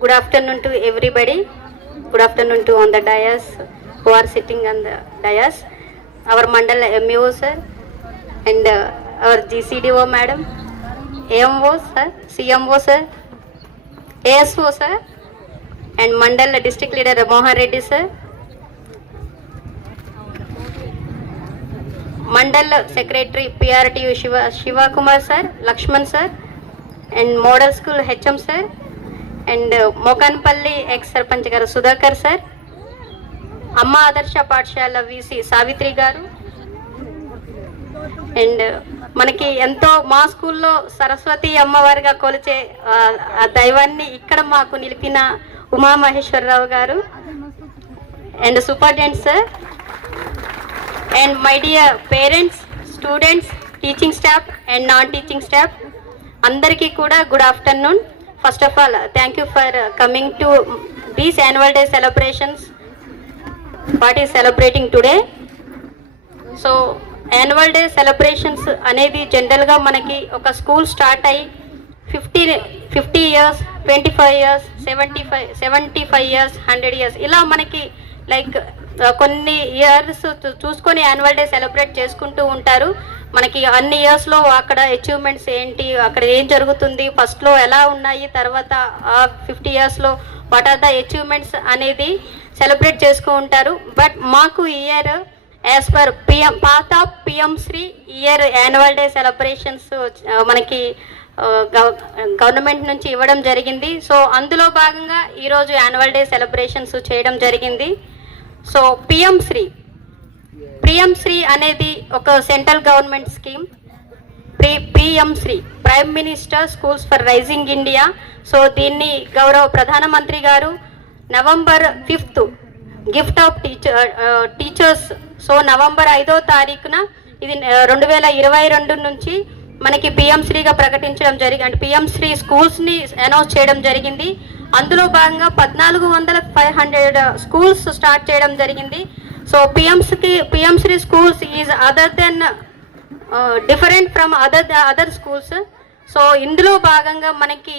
Good afternoon to everybody. Good afternoon to on the dais who are sitting on the dais. Our Mandal MO sir and our GCDO madam, AMO sir, CMO sir, ASO sir, and Mandal district leader Mohan Reddy sir, Mandal secretary PRTU Shiva Kumar sir, Lakshman sir, and model school HM sir, and Mokanpalli ex Sarpanch garu Sudhakar sir, Amma Adarsha Pathshala VC Savitri garu, and మనకి ఎంతో మా స్కూల్లో సరస్వతి అమ్మవారిగా కొలిచే ఆ దైవాన్ని ఇక్కడ మాకు నిలిపిన ఉమామహేశ్వరరావు గారు and superintendent sir and my dear parents, students, teaching staff and non teaching staff అందరికీ కూడా good afternoon. First of all thank you for coming to these annual day celebrations what is celebrating today. So annual day celebrations అనేది జనరల్గా మనకి ఒక school start అయ్యి 50 years, 25 years, 75 years, 100 years ఇలా మనకి like కొన్ని ఇయర్స్ చూసుకొని యాన్యువల్ డే సెలబ్రేట్ చేసుకుంటూ ఉంటారు. మనకి అన్ని ఇయర్స్లో అక్కడ అచీవ్మెంట్స్ ఏంటి, అక్కడ ఏం జరుగుతుంది, ఫస్ట్లో ఎలా ఉన్నాయి, తర్వాత ఆ 50 ఇయర్స్లో వాట్ ఆర్ ద అచీవ్మెంట్స్ అనేది సెలబ్రేట్ చేసుకుంటూ ఉంటారు. బట్ మాకు ఈ year as per path of PM Shri year annual day celebrations మనకి గవర్నమెంట్ నుంచి ఇవ్వడం జరిగింది. సో అందులో భాగంగా ఈరోజు యాన్యువల్ డే సెలబ్రేషన్స్ చేయడం జరిగింది. సో పిఎం శ్రీ అనేది ఒక central government scheme. PM Shri prime minister schools for rising India. So దీన్ని గౌరవ ప్రధానమంత్రి గారు November 5th gift of teachers. So November 5వ తారీఖున ఇది 2022 నుంచి మనకి పిఎం శ్రీగా ప్రకటించడం జరిగింది. పిఎం శ్రీ స్కూల్స్ని అనౌన్స్ చేయడం జరిగింది. అందులో భాగంగా 1400 స్కూల్స్ స్టార్ట్ చేయడం జరిగింది. So PM Shri schools is other than different from other schools. So ఇందులో భాగంగా మనకి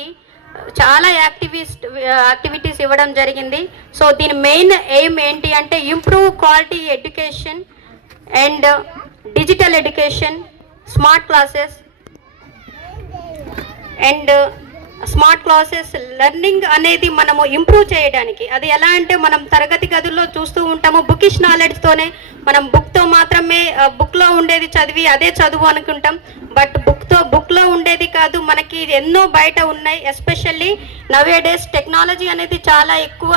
చాలా యాక్టివిటీస్ ఇవ్వడం జరిగింది. సో దీని మెయిన్ ఎయిమ్ ఏంటి అంటే improve quality education and digital education, smart classes learning అనేది మనము ఇంప్రూవ్ చేయడానికి. అది ఎలా అంటే మనం తరగతి గదుల్లో చూస్తూ ఉంటాము, బుకిష్ నాలెడ్జ్తోనే మనం బుక్తో మాత్రమే బుక్లో ఉండేది చదివి అదే చదువు అనుకుంటాం. బట్ బుక్లో ఉండేది కాదు, మనకి ఎన్నో బయట ఉన్నాయి. ఎస్పెషల్లీ నవే డేస్ టెక్నాలజీ అనేది చాలా ఎక్కువ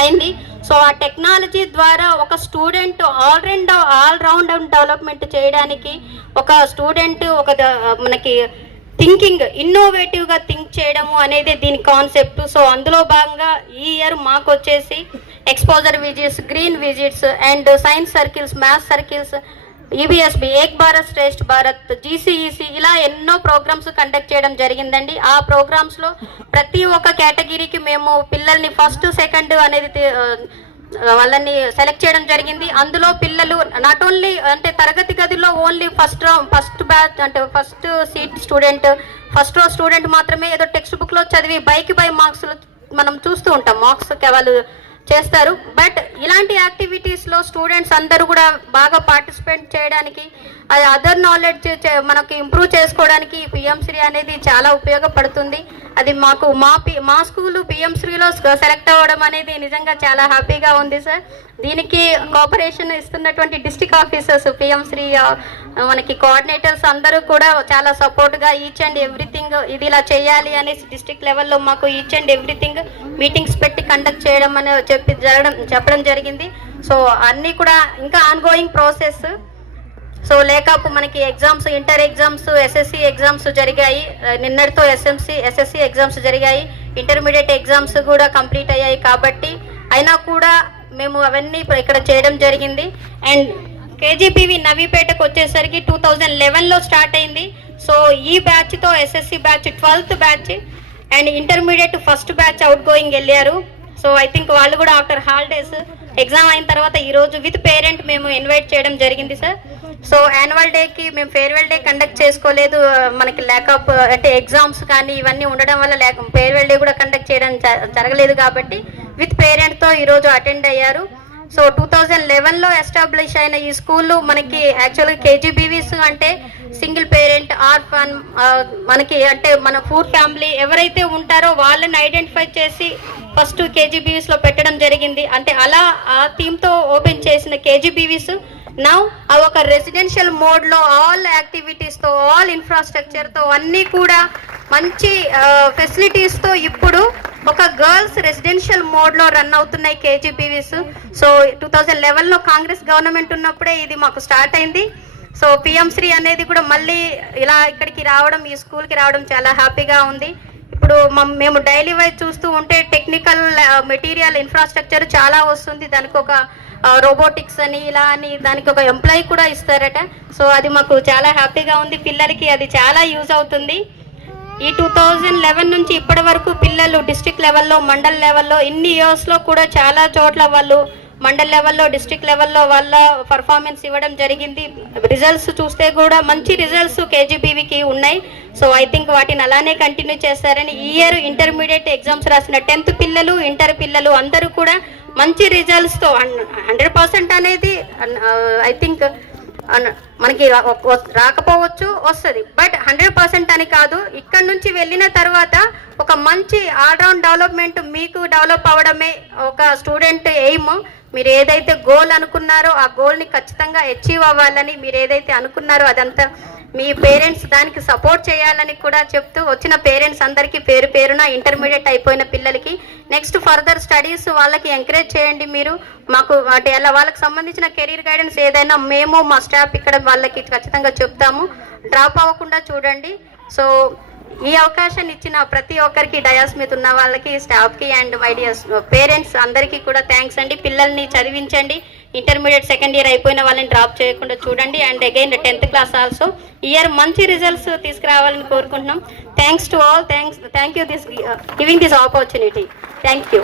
అయింది. సో ఆ టెక్నాలజీ ద్వారా ఒక స్టూడెంట్ ఆల్ రౌండ్ డెవలప్మెంట్ చేయడానికి ఒక స్టూడెంట్ మనకి థింకింగ్ ఇన్నోవేటివ్గా థింక్ చేయడము అనేది దీని కాన్సెప్ట్. సో అందులో భాగంగా ఈ ఇయర్ మాకు వచ్చేసి exposure visits, green visits and science circles, maths circles, EBSB, Ek Bharat Shreshtha Bharat, GCEC ఇలా ఎన్నో ప్రోగ్రామ్స్ కండక్ట్ చేయడం జరిగిందండి. ఆ ప్రోగ్రామ్స్లో ప్రతి ఒక్క కేటగిరీకి మేము పిల్లల్ని ఫస్ట్, సెకండ్ అనేది వాళ్ళని సెలెక్ట్ చేయడం జరిగింది. అందులో పిల్లలు నాట్ ఓన్లీ అంటే తరగతి గదిలో ఓన్లీ ఫస్ట్ బ్యాచ్ అంటే first seat student, first row student మాత్రమే ఏదో టెక్స్ట్ బుక్లో చదివి బై మార్క్స్ మనం చూస్తూ ఉంటాం, మార్క్స్ వాళ్ళు చేస్తారు. బట్ ఇలాంటి యాక్టివిటీస్లో స్టూడెంట్స్ అందరూ కూడా బాగా పార్టిసిపేట్ చేయడానికి, అది అదర్ నాలెడ్జ్ మనకి ఇంప్రూవ్ చేసుకోవడానికి పిఎం శ్రీ అనేది చాలా ఉపయోగపడుతుంది. అది మాకు మా స్కూలు పిఎం శ్రీలో సెలెక్ట్ అవ్వడం అనేది నిజంగా చాలా హ్యాపీగా ఉంది సార్. దీనికి కోఆపరేషన్ ఇస్తున్నటువంటి డిస్ట్రిక్ట్ ఆఫీసర్స్, పిఎం శ్రీ మనకి కోఆర్డినేటర్స్ అందరూ కూడా చాలా సపోర్ట్గా ఈచ్ అండ్ ఎవ్రీథింగ్ ఇది ఇలా చేయాలి అనేసి డిస్ట్రిక్ట్ లెవెల్లో మాకు ఈచ్ అండ్ ఎవ్రీథింగ్ మీటింగ్స్ పెట్టి కండక్ట్ చేయడం అని చెప్పడం జరిగింది. సో అన్నీ కూడా ఇంకా ఆన్గోయింగ్ ప్రాసెస్. సో లేకపోతే మనకి exams, inter exams, SSC exams జరిగాయి. నిన్నటితో ఎస్ఎస్సి ఎగ్జామ్స్ జరిగాయి. ఇంటర్మీడియట్ ఎగ్జామ్స్ కూడా కంప్లీట్ అయ్యాయి. కాబట్టి అయినా కూడా మేము అవన్నీ ఇక్కడ చేయడం జరిగింది. అండ్ కేజీపీవి నవీపేటకు వచ్చేసరికి 2011లో స్టార్ట్ అయింది. సో ఈ బ్యాచ్తో ఎస్ఎస్సి బ్యాచ్ 12th బ్యాచ్ అండ్ intermediate first batch out going వెళ్ళారు. సో ఐ థింక్ వాళ్ళు కూడా ఆఫ్టర్ హాలిడేస్ ఎగ్జామ్ అయిన తర్వాత ఈరోజు విత్ పేరెంట్ మేము ఇన్వైట్ చేయడం జరిగింది సార్. సో యాన్యువల్ డేకి మేము ఫేర్వెల్ డే కండక్ట్ చేసుకోలేదు, మనకి ల్యాకప్ అంటే ఎగ్జామ్స్ కానీ ఇవన్నీ ఉండడం వల్ల ఫేర్వెల్ డే కూడా కండక్ట్ చేయడం జరగలేదు కాబట్టి విత్ పేరెంట్తో ఈరోజు అటెండ్ అయ్యారు. సో 2011లో ఎస్టాబ్లిష్ అయిన ఈ స్కూల్ మనకి యాక్చువల్గా కేజీబీవీస్ అంటే సింగిల్ పేరెంట్ ఆర్ఫన్ మనకి అంటే మన పూర్ ఫ్యామిలీ ఎవరైతే ఉంటారో వాళ్ళని ఐడెంటిఫై చేసి ఫస్ట్ కేజీబీవీస్లో పెట్టడం జరిగింది. అంటే అలా ఆ థీమ్తో ఓపెన్ చేసిన కేజీబీవీస్ నౌ అవి ఒక రెసిడెన్షియల్ మోడ్లో ఆల్ యాక్టివిటీస్తో ఆల్ ఇన్ఫ్రాస్ట్రక్చర్తో అన్నీ కూడా మంచి ఫెసిలిటీస్తో ఇప్పుడు ఒక గర్ల్స్ రెసిడెన్షియల్ మోడ్లో రన్ అవుతున్నాయి కేజీబీవీస్. సో 2011లో కాంగ్రెస్ గవర్నమెంట్ ఉన్నప్పుడే ఇది మాకు స్టార్ట్ అయింది. సో పిఎం శ్రీ అనేది కూడా మళ్ళీ ఇలా ఇక్కడికి రావడం, ఈ స్కూల్కి రావడం చాలా హ్యాపీగా ఉంది. ఇప్పుడు మేము డైలీ వైజ్ చూస్తూ ఉంటే టెక్నికల్ మెటీరియల్ ఇన్ఫ్రాస్ట్రక్చర్ చాలా వస్తుంది, దానికి ఒక రోబోటిక్స్ అని ఇలా అని దానికి ఒక ఎంప్లాయీ కూడా ఇస్తారట. సో అది మాకు చాలా హ్యాపీగా ఉంది, పిల్లలకి అది చాలా యూజ్ అవుతుంది. ఈ 2011 నుంచి ఇప్పటి వరకు పిల్లలు డిస్ట్రిక్ట్ లెవెల్లో, మండల్ లెవెల్లో ఇన్ని ఇయర్స్లో కూడా చాలా చోట్ల వాళ్ళు మండల్ లెవెల్లో, డిస్ట్రిక్ట్ లెవెల్లో వాళ్ళ పర్ఫార్మెన్స్ ఇవ్వడం జరిగింది. రిజల్ట్స్ చూస్తే కూడా మంచి రిజల్ట్స్ కేజీబీవీకి ఉన్నాయి. సో ఐ థింక్ వాటిని అలానే కంటిన్యూ చేస్తారని ఈ ఇయర్ ఇంటర్మీడియట్ ఎగ్జామ్స్ రాసిన 10th పిల్లలు, ఇంటర్ పిల్లలు అందరూ కూడా మంచి రిజల్ట్స్తో 100% అనేది ఐ థింక్ మనకి రాకపోవచ్చు, వస్తుంది, బట్ 100% అని కాదు. ఇక్కడ నుంచి వెళ్ళిన తర్వాత ఒక మంచి ఆల్రౌండ్ డెవలప్మెంట్ మీకు డెవలప్ అవ్వడమే ఒక స్టూడెంట్ ఎయిమ్. మీరు ఏదైతే గోల్ అనుకున్నారో ఆ గోల్ని ఖచ్చితంగా అచీవ్ అవ్వాలని, మీరు ఏదైతే అనుకున్నారో అదంతా మీ పేరెంట్స్ దానికి సపోర్ట్ చేయాలని కూడా చెప్తూ వచ్చిన పేరెంట్స్ అందరికీ పేరు పేరున ఇంటర్మీడియట్ అయిపోయిన పిల్లలకి నెక్స్ట్ ఫర్దర్ స్టడీస్ వాళ్ళకి ఎంకరేజ్ చేయండి. మీరు మాకు అంటే అలా వాళ్ళకి సంబంధించిన కెరీర్ గైడెన్స్ ఏదైనా మేము మా స్టాఫ్ ఇక్కడ వాళ్ళకి ఖచ్చితంగా చెప్తాము, డ్రాప్ అవ్వకుండా చూడండి. సో ఈ అవకాశాన్ని ఇచ్చిన ప్రతి ఒక్కరికి, డయాస్ మీద ఉన్న వాళ్ళకి, స్టాఫ్కి అండ్ మై డియర్ పేరెంట్స్ అందరికీ కూడా థ్యాంక్స్ అండి. పిల్లల్ని చదివించండి, ఇంటర్మీడియట్ సెకండ్ ఇయర్ అయిపోయిన వాళ్ళని డ్రాప్ చేయకుండా చూడండి. And again 10th class also year మంచి రిజల్ట్స్ తీసుకురావాలని కోరుకుంటున్నాం. Thanks to all, thank you giving this opportunity. Thank you.